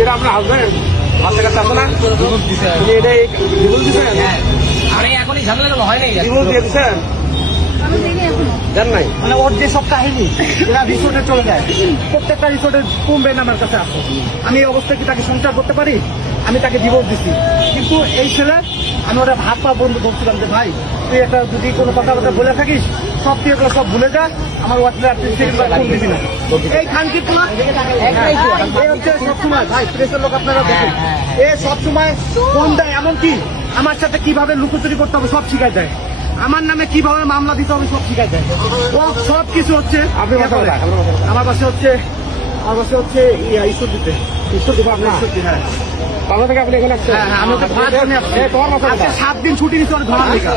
এটা আপনার হাজবেন্ড বাচ্চা কাচ্চা আছে না? এটা ডিভোর্স দিচ্ছেন? আরে এখন এই ঝামেলা হয় নাই। ডিভোর্স দিয়েছেন? জান নাই মানে ওর যে সব কাহিনী এরা রিসোর্টে চলে যায়, প্রত্যেকটা রিসোর্টে কমবেন আমার কাছে আসো। আমি এই অবস্থায় কি তাকে সংসার করতে পারি? আমি তাকে ডিভোর্স দিচ্ছি, কিন্তু এই ছেলে আমি ওটা ভাত পা বন্ধু ধরছিলাম যে ভাই তুই একটা যদি কোনো কথাবার্তা বলে থাকিস সব তুই এগুলো সব ভুলে যা, আমার হোয়াটসঅ্যাপ তুই সেকেন্ডবার ফোন দিবি না। এই খানকি তোমার সবসময় ভাই প্রেসের লোক আপনারা দেখেন, এ সবসময় ফোন দেয়, এমনকি আমার সাথে কিভাবে লুকোচুরি করতে হবে সব শিখাই দেয়, আমার নামে কিভাবে মামলা দিতে হবে সব শিখাই দেয়, ও সব কিছু হচ্ছে। আপনি কথা বলেন, আমার বাসে হচ্ছে ঈশ্বর দিতে আপনার হ্যাঁ বাংলা থেকে আপনি এখানে আসছেন? হ্যাঁ, আমি ওকে ধরার জন্য আসছি। তোমার মাথা আজকে 7 দিন ছুটি নিচ্ছে ওর ধরার লেগে।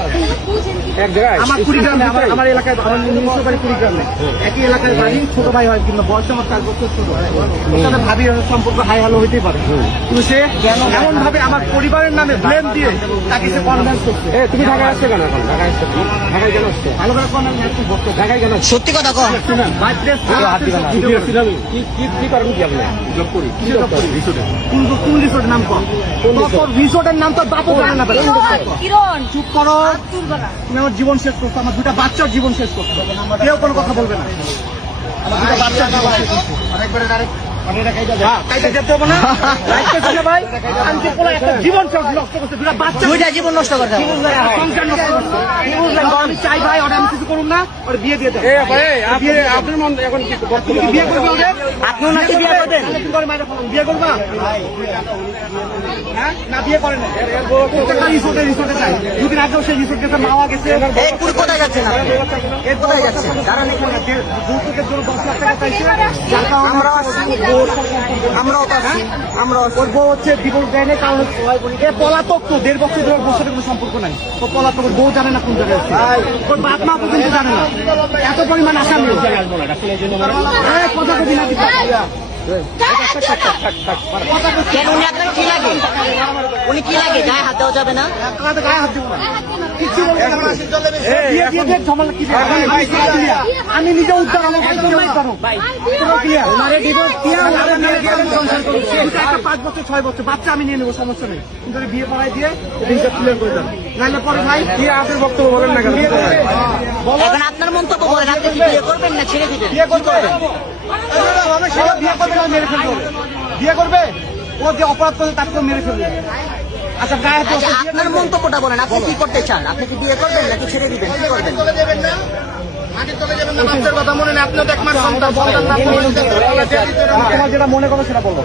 এক জায়গায় আমার কুড়িগ্রামে, আমার এলাকায়, আমার নিজস্ব বাড়ি কুড়িগ্রামে, একই এলাকার বাড়ি, ছোট ভাই হয় কিন্তু বয়স আমার 4 বছর ছোট। ওর সাথে ভাবি সম্পর্ক হাই হ্যালো হইতেই পারে, কিন্তু সে এমন ভাবে আমার পরিবারের নামে ব্লেম দিয়ে তাকে সে কনভিন্স করছে। তুমি ঢাকায় আসছো কেন? এখন ঢাকায় আসছো, ঢাকায় কেন আসছো? ভালো করে কনভিন্স করতে ঢাকায় কেন? সত্যি কথা কও। ভাই প্রেস কি করেন কি আপনি? জব করি। কি জব করি? রিসোর্টে। কোন রিসোর্টের নাম কর, তোর রিসোর্টের নাম তো বাপও জানে না। কিরণ চুপ করো, তুমি আমার জীবন শেষ করছো, আমার 2টা বাচ্চার জীবন শেষ করছো, কেউ কোনো কথা বলবে না। আমার 2টা বাচ্চার জীবন শেষ করছো। কাইটা যেতে হবে না, রাইটটা ছিল ভাই, আনতে পোলা একটা জীবন সব নষ্ট করছে, 2টা বাচ্চা দুইটা জীবন নষ্ট করতে হবে। সংসার নষ্ট করছে। আমি চাই ভাই ওটা আমি কিছু করুন না, ওর বিয়ে দিয়ে দেন। আপনার মন এখন কি তুমি কি বিয়ে করবে ওদের? আপনিও নাকি বিয়ে করবেন? তুমি করে মাইরা ফেলো, বিয়ে করবা? হ্যাঁ? না বিয়ে করে না, প্রত্যেকটা রিসোর্টে যায়। 2 দিন আগেও সেই রিসোর্ট গেছে, মাওয়া গেছে। এই কুড়ি কোথায় যাচ্ছেন আপনি? এই কোথায় যাচ্ছেন? দাঁড়ান এখানে। যৌতুকের জন্য 10 লাখ টাকা চাইছে, যার কারণে আমরাও তো আছি, আমরাও আছি। ওর বউ হচ্ছে ডিভোর্স দেয় না, কারণ এ পলাতক, তো 1.5 বছর ধরে ওর সাথে কোনো সম্পর্ক নাই, তো পলাতক, ওর বউ জানে না কোন জায়গায় আছে, ওর বাপ মা পর্যন্ত জানে না, এত পরিমাণ আসামি। কথা কবি না কেন উনি আপনার কি লাগে? উনি কি লাগে? গায়ে হাত দেওয়া যাবে না? গায়ে হাত দিব না, কিচ্ছু বলবে না। বিয়ে দিয়ে দেখ, ঝামেলা কি দিয়ে? আমি নিজে উদ্ধার, আমার ভাই নিজে উদ্ধার হোক। পুরো ক্লিয়ার। ওনারে ডিভোর্স দিয়ে ওনারে মেরে দিয়ে আমি সংসার করি। একটা 5 বছর 6 বছর বাচ্চা আমি নিয়ে নেবো, সমস্যা নেই, কিন্তু ওরে বিয়ে করাই দিয়ে রিংটা ক্লিয়ার করে দেন, নাহলে পরে ভাই কি আপনার বক্তব্য বলেন না কেন? এখন আপনার মন্তব্য বলেন, আপনি কি বিয়ে করবেন না ছেড়ে দিবেন? বিয়ে করবে, সেটা বিয়ে করবে না, মেরে ফেলবে। বিয়ে করবে, ও যে অপরাধ করবে তাকে মেরে ফেলবে। আচ্ছা গায়ে হাত আচ্ছা, আপনার মন্তব্যটা বলেন, আপনি কি করতে চান? আপনি কি বিয়ে করবেন নাকি ছেড়ে দিবেন? কি করবেন? কথা মনে নেই, আপনিও তো একমাত্র সন্তান, তোমার যেটা মনে করো সেটা বলো।